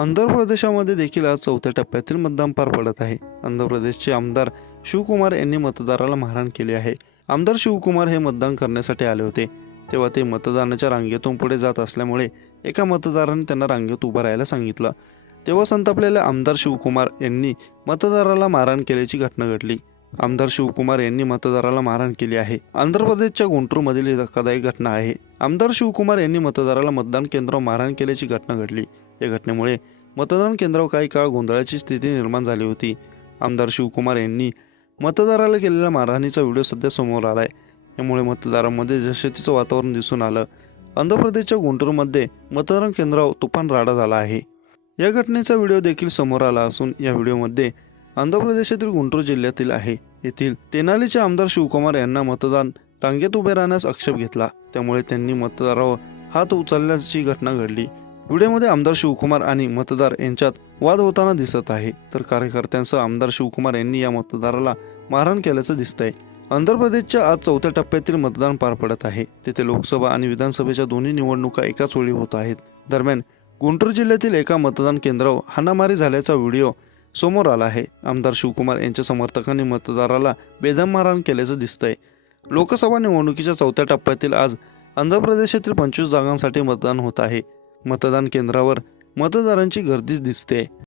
आंध्र प्रदेशामध्ये देखील आज चौथ्या टप्प्यातील मतदान पार पडत आहे। आंध्र प्रदेशचे आमदार शिवकुमार यांनी मतदाराला मारहाण केली आहे। आमदार शिवकुमार हे मतदान करण्यासाठी आले होते, तेव्हा ते मतदानाच्या रांगेतून पुढे जात असल्यामुळे एका मतदाराने त्यांना रांगेत उभं राहायला सांगितलं। तेव्हा संतापलेल्या आमदार शिवकुमार यांनी मतदाराला मारहाण केल्याची घटना घडली। आमदार शिवकुमार यांनी मतदाराला मारहाण केली आहे। आंध्र प्रदेशच्या गुंटूरमधील ही धक्कादायक घटना आहे। आमदार शिवकुमार यांनी मतदाराला मतदान केंद्रावर मारहाण केल्याची घटना घडली। या घटनेमुळे मतदान केंद्रावर काही काळ गोंधळाची स्थिती निर्माण झाली होती। आमदार शिवकुमार यांनी मतदाराला केलेल्या मारहाणीचा व्हिडिओ सध्या समोर आलाय। यामुळे मतदारांमध्ये दहशतीचं वातावरण दिसून आलं। आंध्र प्रदेशच्या गुंटूरमध्ये मतदान केंद्रावर तुफान राडा झाला आहे। या घटनेचा व्हिडिओ देखील समोर आला असून या व्हिडिओमध्ये आंध्र प्रदेशातील गुंटूर जिल्ह्यातील आहे। येथील तेनालीचे आमदार शिवकुमार यांना मतदान रांगेत उभे राहण्यास आक्षेप घेतला, त्यामुळे त्यांनी मतदारावर हात उचलल्याची घटना घडली। व्हिडिओमध्ये आमदार शिवकुमार आणि मतदार यांच्यात वाद होताना दिसत आहे, तर कार्यकर्त्यांसह आमदार शिवकुमार यांनी या मतदाराला मारहाण केल्याचं दिसतंय। आंध्र प्रदेशच्या आज चौथ्या टप्प्यातील मतदान पार पडत आहे। तेथे लोकसभा आणि विधानसभेच्या दोन्ही निवडणुका एकाच वेळी होत आहेत। दरम्यान गुंटूर जिल्ह्यातील एका मतदान केंद्रावर हाणामारी झाल्याचा व्हिडिओ समोर आला आहे। आमदार शिवकुमार यांच्या समर्थकांनी मतदाराला बेदम मारहाण केल्याचं दिसतंय। लोकसभा निवडणुकीच्या चौथ्या टप्प्यातील आज आंध्र प्रदेशातील 25 जागांसाठी मतदान होत आहे। मतदान केंद्रावर मतदारांची गर्दीच दिसते।